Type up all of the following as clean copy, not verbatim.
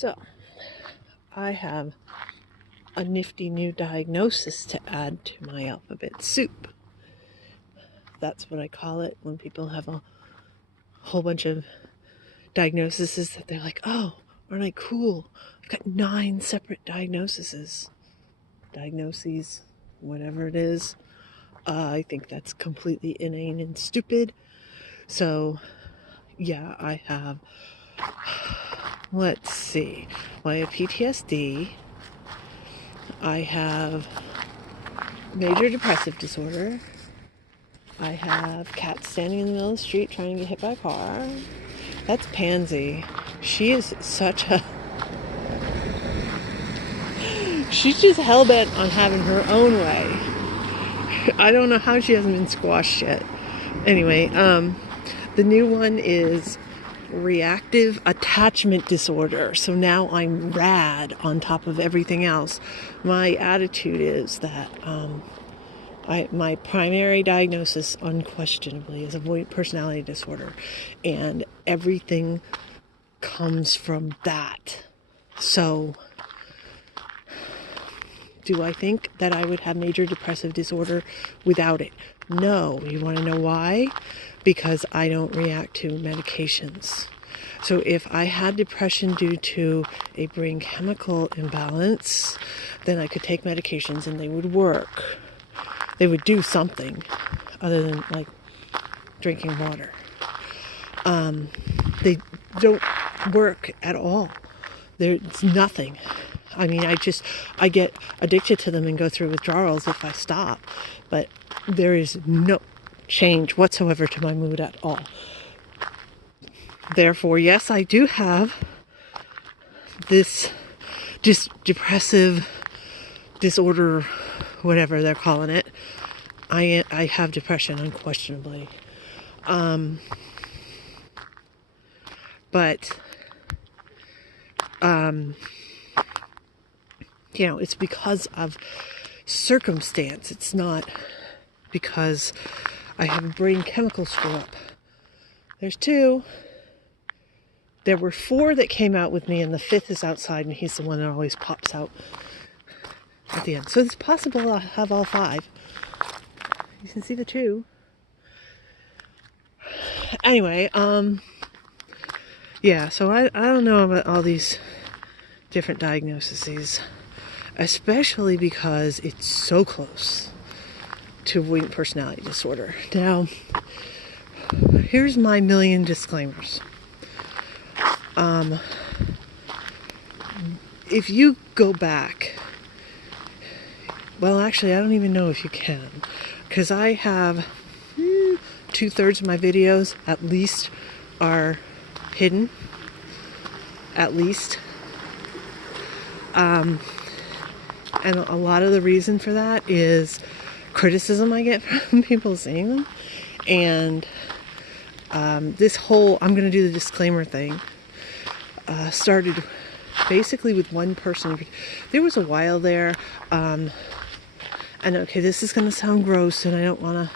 So, I have a nifty new diagnosis to add to my alphabet soup. That's what I call it when people have a whole bunch of diagnoses that they're like, oh, aren't I cool? I've got 9 separate diagnoses, whatever it is. I think that's completely inane and stupid. So, yeah, I have, let's see, well, I have PTSD. I have major depressive disorder. I have cats standing in the middle of the street trying to get hit by a car. That's Pansy. She is such a... She's just hell-bent on having her own way. I don't know how she hasn't been squashed yet. Anyway, the new one is reactive attachment disorder. So now I'm rad on top of everything else. My attitude is that my primary diagnosis unquestionably is avoidant personality disorder, and everything comes from that. So do I think that I would have major depressive disorder without it? No. You want to know why? Because I don't react to medications. So if I had depression due to a brain chemical imbalance, then I could take medications and they would work. They would do something other than like drinking water. They don't work at all. There's nothing. I mean, I get addicted to them and go through withdrawals if I stop, but there is no change whatsoever to my mood at all. Therefore, yes, I do have this just depressive disorder, whatever they're calling it. I have depression, unquestionably. But you know, it's because of circumstance. It's not because I have a brain chemical screw up. There's 2. There were 4 that came out with me, and the 5th is outside, and he's the one that always pops out at the end. So it's possible I'll have all 5. You can see the 2. Anyway, yeah, so I don't know about all these different diagnoses, especially because it's so close to avoidant personality disorder. Now, here's my million disclaimers. If you go back, well, actually, I don't even know if you can, because I have 2/3 of my videos at least are hidden, at least. And a lot of the reason for that is criticism I get from people seeing them. And this whole I'm going to do the disclaimer thing started basically with one person. There was a while there, and okay, this is going to sound gross, and I don't want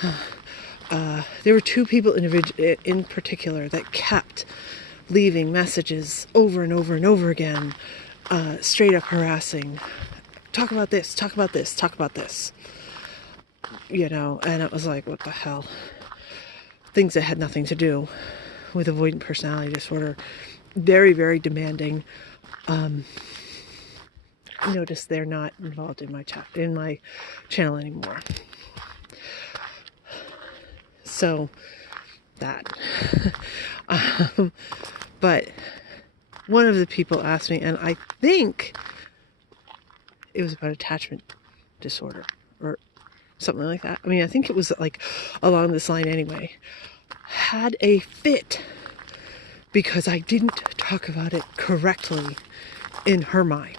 to... there were 2 people in particular that kept leaving messages over and over and over again, straight up harassing. Talk about this, talk about this, talk about this. You know, and it was like, what the hell? Things that had nothing to do with avoidant personality disorder. Very, very demanding. Notice they're not involved in my channel anymore. So that. But one of the people asked me, and I think it was about attachment disorder or something like that. I mean, I think it was like along this line anyway. Had a fit because I didn't talk about it correctly in her mind.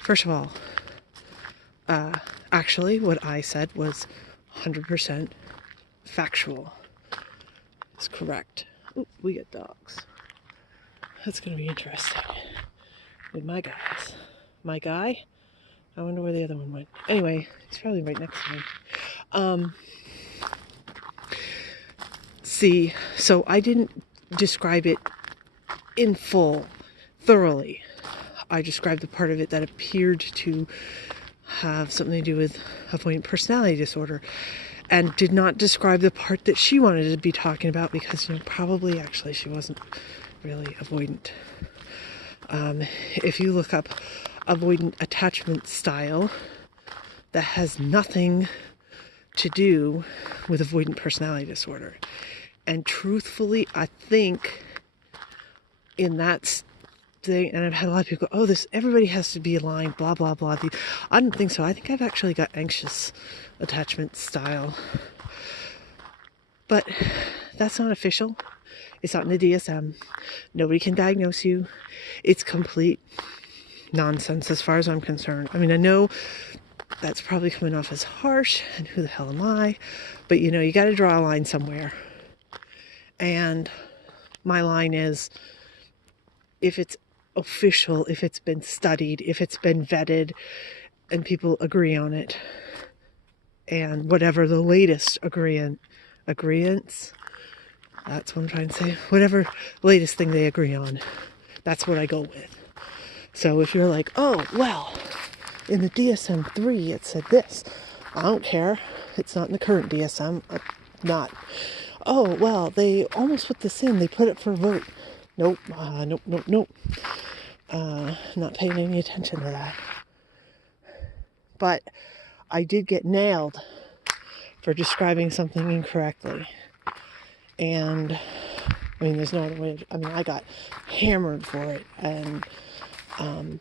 First of all, actually what I said was 100% factual. It's correct. Ooh, we get dogs. That's going to be interesting with my guys. My guy? I wonder where the other one went. Anyway, he's probably right next to me. See, so I didn't describe it in full thoroughly. I described the part of it that appeared to have something to do with avoidant personality disorder, and did not describe the part that she wanted to be talking about, because, probably actually she wasn't really avoidant. If you look up avoidant attachment style, that has nothing to do with avoidant personality disorder. And truthfully, I think in that thing, and I've had a lot of people go, everybody has to be aligned, blah, blah, blah. I don't think so. I think I've actually got anxious attachment style. But that's not official. It's not in the DSM. Nobody can diagnose you. It's complete nonsense as far as I'm concerned. I mean, I know that's probably coming off as harsh, and who the hell am I? But you got to draw a line somewhere. And my line is, if it's official, if it's been studied, if it's been vetted, and people agree on it, and whatever the latest agreements, that's what I'm trying to say, whatever latest thing they agree on, that's what I go with. So if you're like, oh, well, in the DSM-3 it said this, I don't care, it's not in the current DSM, not. Oh, well, they almost put this in, they put it for a vote. Nope. Not paying any attention to that. But I did get nailed for describing something incorrectly. And, there's no other way. I got hammered for it, and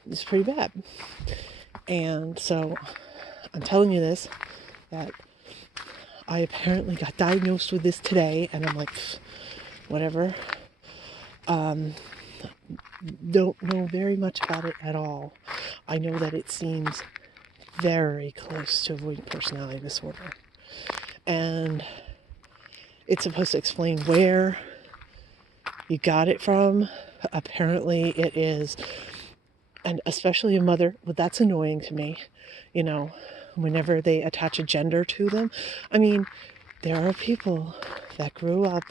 it's pretty bad. And so, I'm telling you this, that I apparently got diagnosed with this today, and I'm like, whatever. Don't know very much about it at all. I know that it seems very close to avoidant personality disorder. And it's supposed to explain where you got it from. Apparently it is, and especially a mother, well, that's annoying to me, whenever they attach a gender to them. There are people that grew up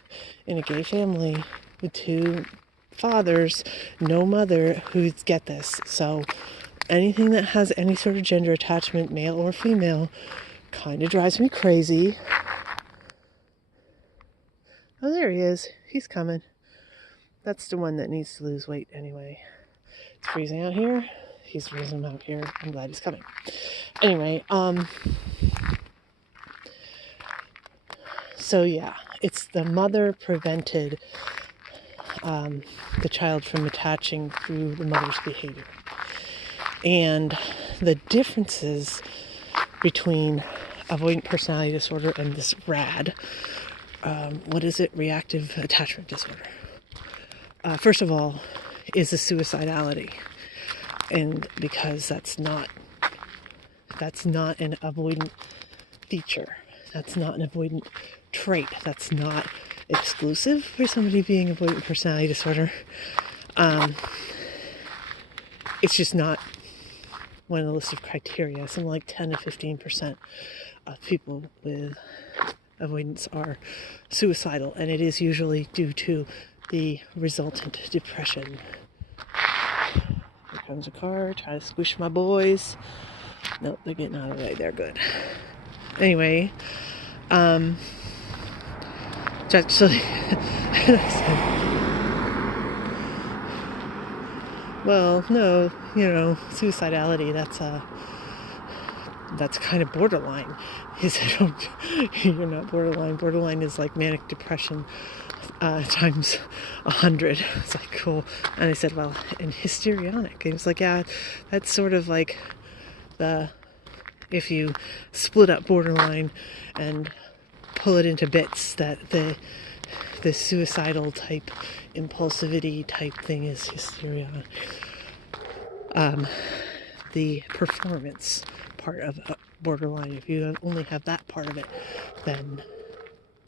in a gay family with two fathers, no mother, who get this. So anything that has any sort of gender attachment, male or female, kind of drives me crazy. Oh, there he is. He's coming. That's the one that needs to lose weight anyway. It's freezing out here. He's freezing out here. I'm glad he's coming. Anyway, so yeah, it's the mother prevented the child from attaching through the mother's behavior. And the differences between avoidant personality disorder and this RAD, reactive attachment disorder, first of all, is the suicidality. And because that's not an avoidant feature, that's not an avoidant trait, that's not exclusive for somebody being avoidant personality disorder. It's just not one of the list of criteria. Something like 10 to 15% of people with avoidance are suicidal, and it is usually due to the resultant depression. Here comes a car, trying to squish my boys. Nope, they're getting out of the way. They're good. Anyway, actually, well, no, suicidality, that's kind of borderline. He said, you're not borderline. Borderline is like manic depression times 100. It's like, cool. And I said, well, and histrionic. He was like, yeah, that's sort of like if you split up borderline and pull it into bits, that the suicidal type impulsivity type thing is hysteria. The performance part of borderline, if you only have that part of it, then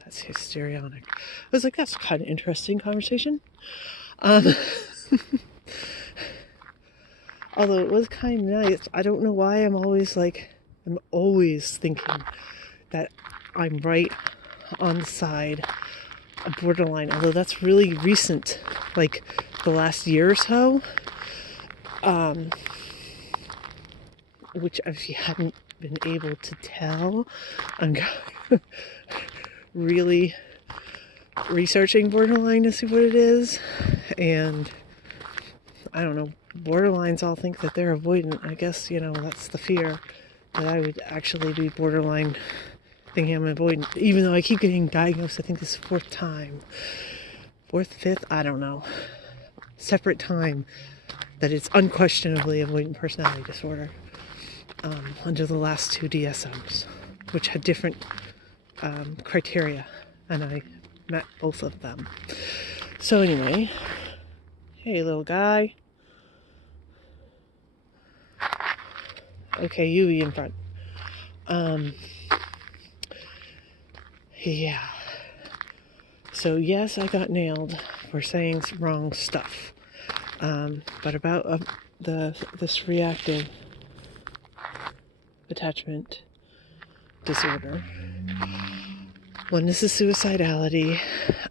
that's histrionic. I was like, that's kind of interesting conversation. Although it was kind of nice. I don't know why I'm always thinking that I'm right on the side of borderline, although that's really recent, like the last year or so. which if you hadn't been able to tell, I'm really researching borderline to see what it is. And I don't know, borderlines all think that they're avoidant. I guess, that's the fear, that I would actually be borderline thinking I'm avoidant. Even though I keep getting diagnosed, I think this is fourth time. Fourth, fifth, I don't know. Separate time that it's unquestionably avoidant personality disorder. Under the last 2 DSMs, which had different criteria, and I met both of them. So anyway, hey little guy. Okay, you be in front. Yeah. So yes, I got nailed for saying wrong stuff. But about this reactive attachment disorder. One is the suicidality.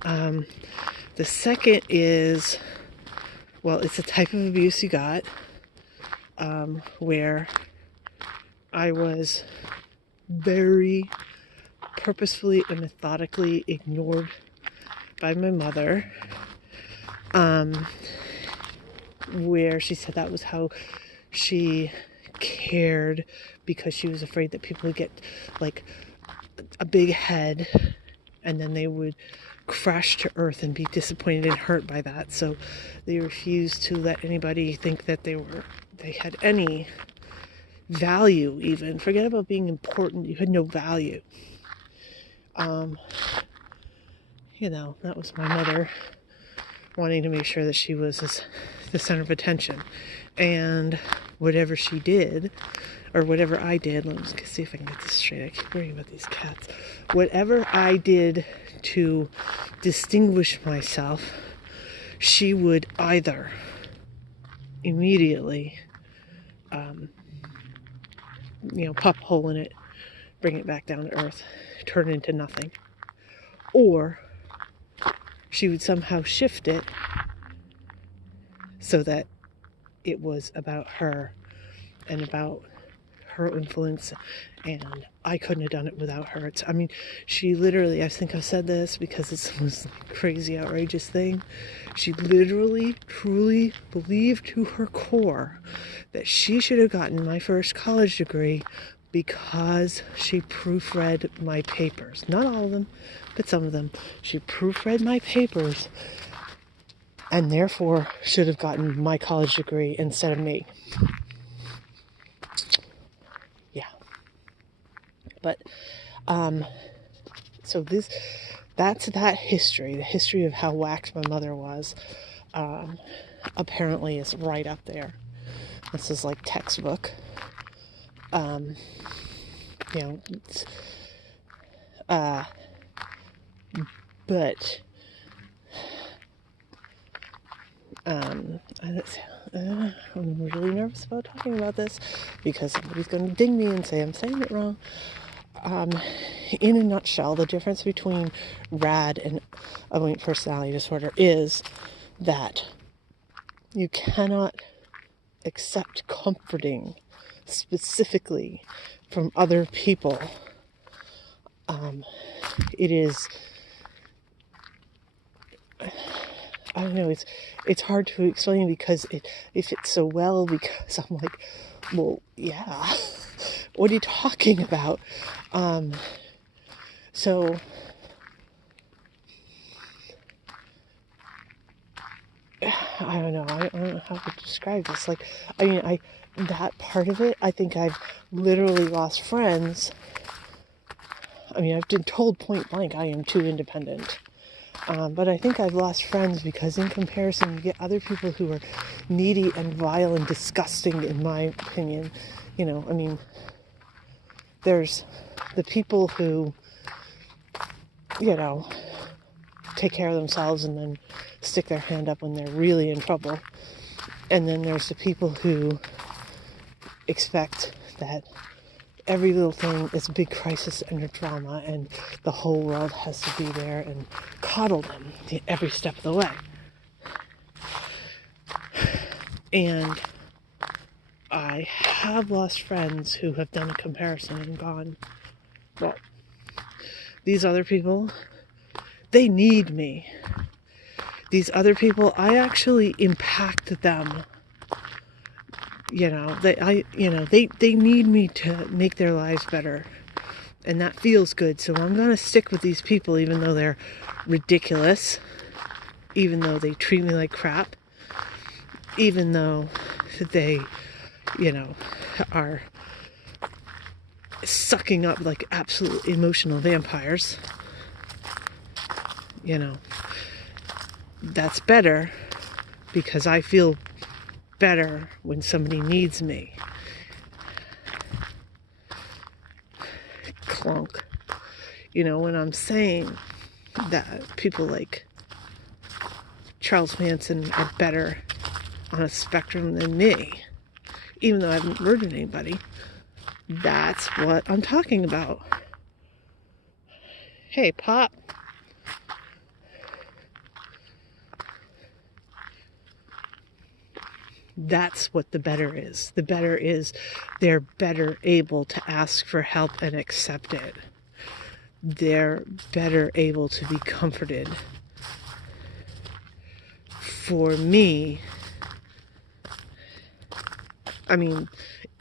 The second is, it's a type of abuse you got, where I was very purposefully and methodically ignored by my mother, where she said that was how she cared, because she was afraid that people would get like a big head and then they would crash to earth and be disappointed and hurt by that. So they refused to let anybody think that they had any value. Even forget about being important, you had no value. That was my mother wanting to make sure that she was the center of attention, and whatever she did, or whatever I did, let me see if I can get this straight, I keep worrying about these cats. Whatever I did to distinguish myself, she would either immediately pop a hole in it, bring it back down to earth, turn it into nothing, or she would somehow shift it so that it was about her and about her influence, and I couldn't have done it without her. She literally, I think I've said this because it's the most crazy, outrageous thing. She literally, truly believed to her core that she should have gotten my first college degree because she proofread my papers. Not all of them, but some of them. She proofread my papers and therefore should have gotten my college degree instead of me. Yeah. But, so that's that history. The history of how whacked my mother was, apparently is right up there. This is like textbook. But I'm really nervous about talking about this because somebody's going to ding me and say I'm saying it wrong. In a nutshell, the difference between RAD and avoidant personality disorder is that you cannot accept comforting specifically from other people. It is, I don't know, it's hard to explain because it fits so well, because I'm like, well, yeah, what are you talking about? So I don't know. I don't know how to describe this. That part of it, I think I've literally lost friends. I've been told point blank I am too independent. But I think I've lost friends because in comparison, you get other people who are needy and vile and disgusting, in my opinion. There's the people who, take care of themselves and then stick their hand up when they're really in trouble. And then there's the people who expect that every little thing is a big crisis and a drama, and the whole world has to be there and coddle them every step of the way. And I have lost friends who have done a comparison and gone, well, these other people, they need me. These other people, I actually impact them. They need me to make their lives better. And that feels good. So I'm going to stick with these people even though they're ridiculous. Even though they treat me like crap. Even though they, are sucking up like absolute emotional vampires. That's better because I feel better when somebody needs me. Clunk. When I'm saying that people like Charles Manson are better on a spectrum than me, even though I haven't murdered anybody, that's what I'm talking about. Hey, Pop. That's what the better is. The better is they're better able to ask for help and accept it. They're better able to be comforted. For me,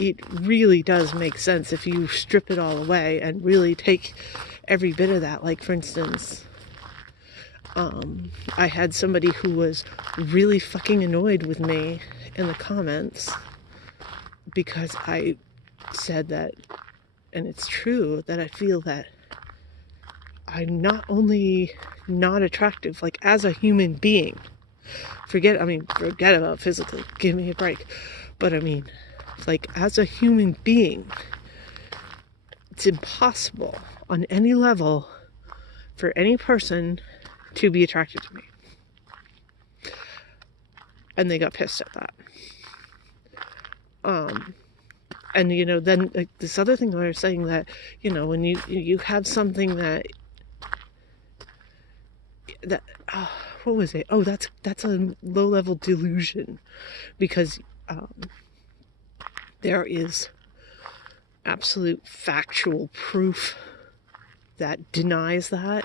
it really does make sense if you strip it all away and really take every bit of that. Like, for instance, I had somebody who was really fucking annoyed with me in the comments because I said that, and it's true, that I feel that I'm not only not attractive, like as a human being, forget about physically, give me a break, but like as a human being, it's impossible on any level for any person to be attracted to me. And they got pissed at that. And then like, this other thing I was saying that, when you have something that what was it? Oh, that's a low-level delusion, because there is absolute factual proof that denies that,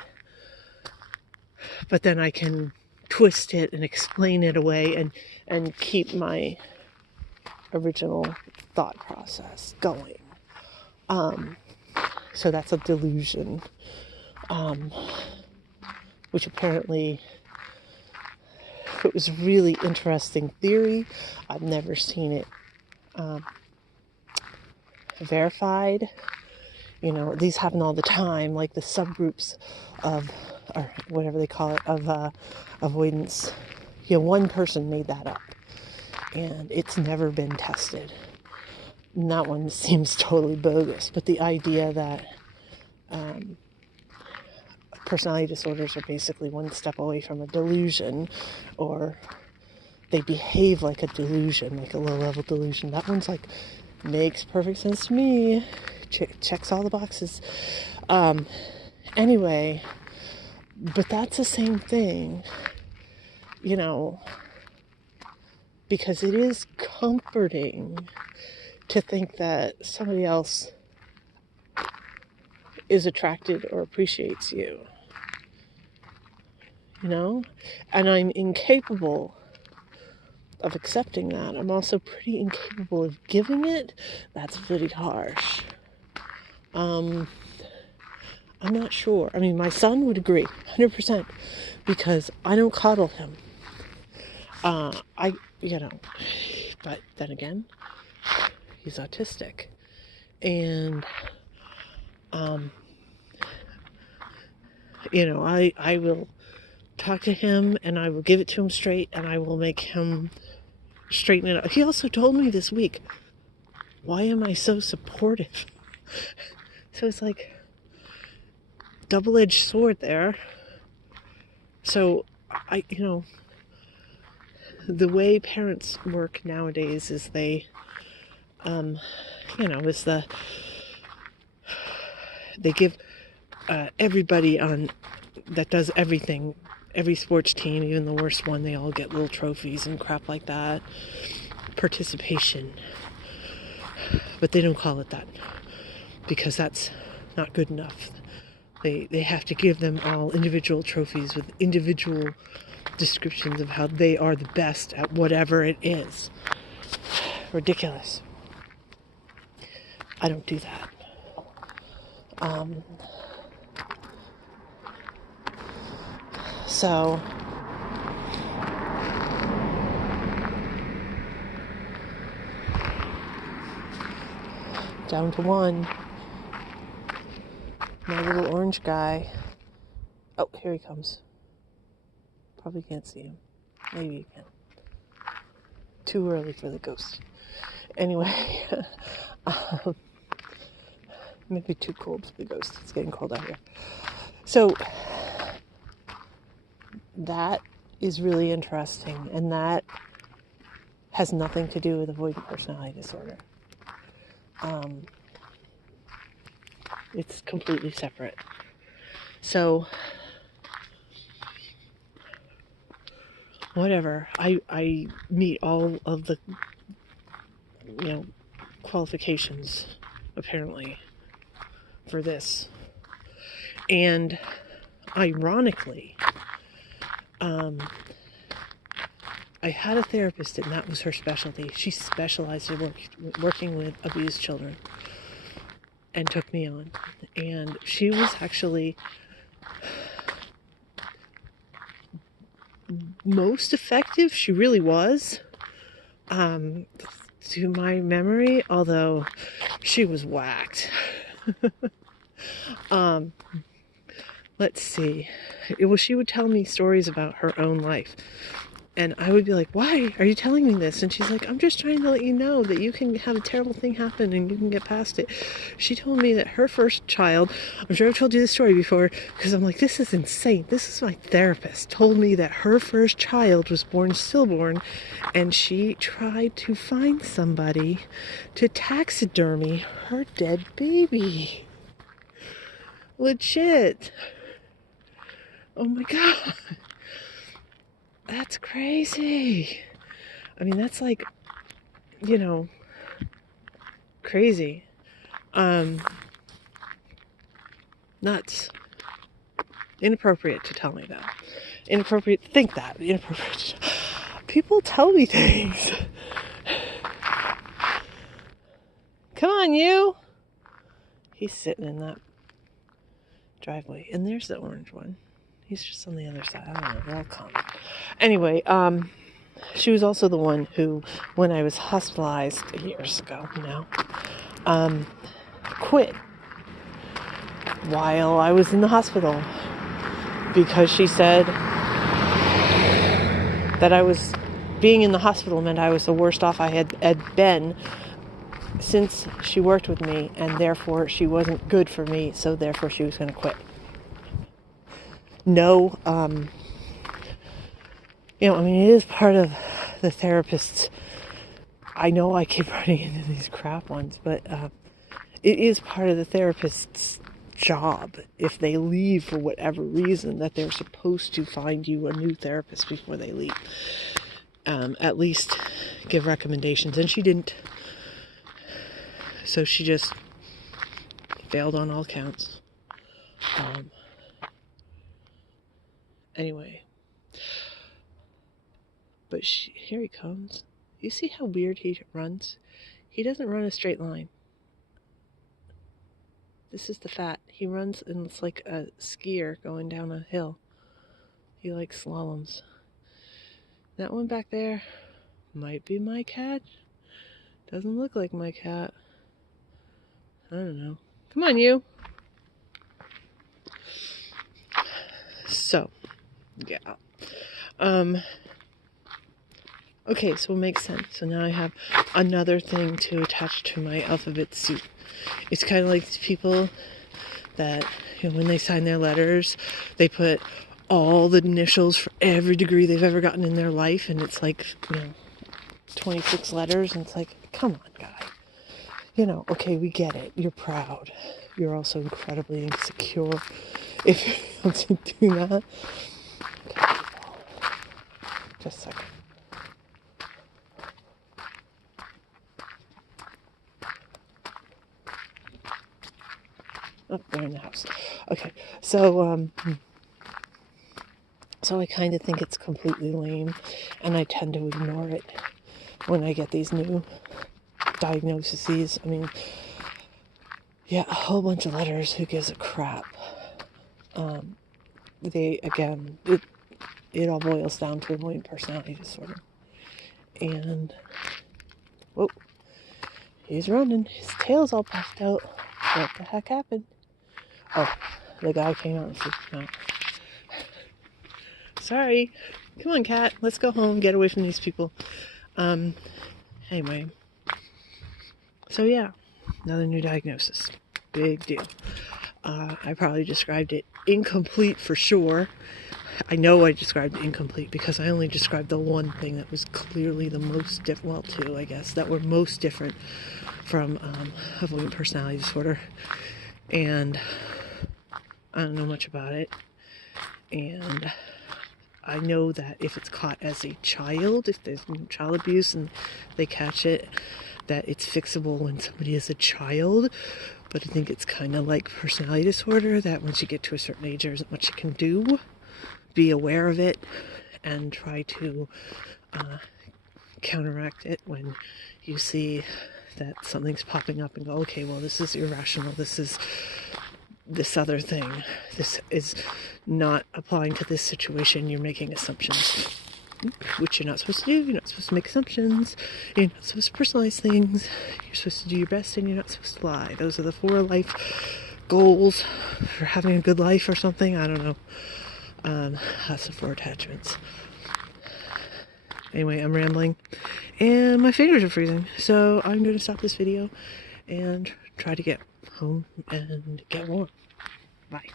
but then I can twist it and explain it away and keep my original thought process going. So that's a delusion, which apparently it was really interesting theory. I've never seen it verified. These happen all the time, like the subgroups of, or whatever they call it, of avoidance. One person made that up, and it's never been tested. And that one seems totally bogus. But the idea that personality disorders are basically one step away from a delusion, or they behave like a delusion, like a low-level delusion, that one's like, makes perfect sense to me. Checks all the boxes. Anyway, but that's the same thing, because it is comforting to think that somebody else is attracted or appreciates you, and I'm incapable of accepting that. I'm also pretty incapable of giving it. That's pretty harsh. I'm not sure. My son would agree 100% because I don't coddle him. But then again, he's autistic, and I will talk to him and I will give it to him straight, and I will make him straighten it out. He also told me this week, why am I so supportive? So it's like double-edged sword there. So the way parents work nowadays is they they give everybody that does everything, every sports team, even the worst one, they all get little trophies and crap like that. Participation. But they don't call it that because that's not good enough. They have to give them all individual trophies with individual descriptions of how they are the best at whatever it is. Ridiculous. I don't do that. So down to one. My little orange guy. Oh, here he comes. Probably can't see him. Maybe you can. Too early for the ghost. Anyway, maybe too cold for the ghost. It's getting cold out here. So that is really interesting, and that has nothing to do with avoidant personality disorder. It's completely separate. So whatever, I meet all of the qualifications apparently for this, and ironically, I had a therapist and that was her specialty. She specialized in working with abused children and took me on, and she was actually most effective. She really was, to my memory, although she was whacked. Let's see. She would tell me stories about her own life. And I would be like, why are you telling me this? And she's like, I'm just trying to let you know that you can have a terrible thing happen and you can get past it. She told me that her first child, I'm sure I've told you this story before, because I'm like, this is insane. This is my therapist, told me that her first child was born stillborn, and she tried to find somebody to taxidermy her dead baby. Legit. Oh my God. That's crazy. I mean, that's like, crazy. Nuts. Inappropriate to tell me that. Inappropriate to think that. Inappropriate to... People tell me things. Come on, you. He's sitting in that driveway. And there's the orange one. He's just on the other side. I don't know. They'll come. Anyway, she was also the one who, when I was hospitalized years ago now, quit while I was in the hospital because she said that I was being in the hospital meant I was the worst off I had been since she worked with me, and therefore she wasn't good for me, so therefore she was going to quit. No, it is part of the therapist's, I know I keep running into these crap ones, but it is part of the therapist's job, if they leave for whatever reason, that they're supposed to find you a new therapist before they leave. At least give recommendations. And she didn't. So she just failed on all counts. Anyway. But here he comes. You see how weird he runs? He doesn't run a straight line. This is the fat. He runs and it's like a skier going down a hill. He likes slaloms. That one back there might be my cat. Doesn't look like my cat. I don't know. Come on, you. So, yeah. Okay, so it makes sense. So now I have another thing to attach to my alphabet soup. It's kind of like people that, when they sign their letters, they put all the initials for every degree they've ever gotten in their life, and it's like, 26 letters, and it's like, come on, guy. Okay, we get it. You're proud. You're also incredibly insecure if you're not doing that. Okay, just a second. Oh, they're in the house. Okay, so so I kind of think it's completely lame, and I tend to ignore it when I get these new diagnoses. I mean, yeah, a whole bunch of letters. Who gives a crap? It all boils down to avoidant personality disorder. And whoa, he's running. His tail's all puffed out. What the heck happened? Oh, the guy came out and freaked him out. Sorry. Come on, cat. Let's go home. Get away from these people. Anyway. So yeah, another new diagnosis. Big deal. I probably described it incomplete for sure. I know I described it incomplete because I only described the one thing that was clearly the most different, well, two, I guess, that were most different from avoidant personality disorder. And I don't know much about it. And I know that if it's caught as a child, if there's child abuse and they catch it, that it's fixable when somebody is a child. But I think it's kind of like personality disorder, that once you get to a certain age, there isn't much you can do. Be aware of it and try to counteract it when you see that something's popping up and go, okay, well, this is irrational. This is this other thing. This is not applying to this situation. You're making assumptions, which you're not supposed to do. You're not supposed to make assumptions. You're not supposed to personalize things. You're supposed to do your best and you're not supposed to lie. Those are the 4 life goals for having a good life or something. I don't know. That's the 4 attachments. Anyway, I'm rambling and my fingers are freezing, so I'm going to stop this video and try to get home and get warm. Bye.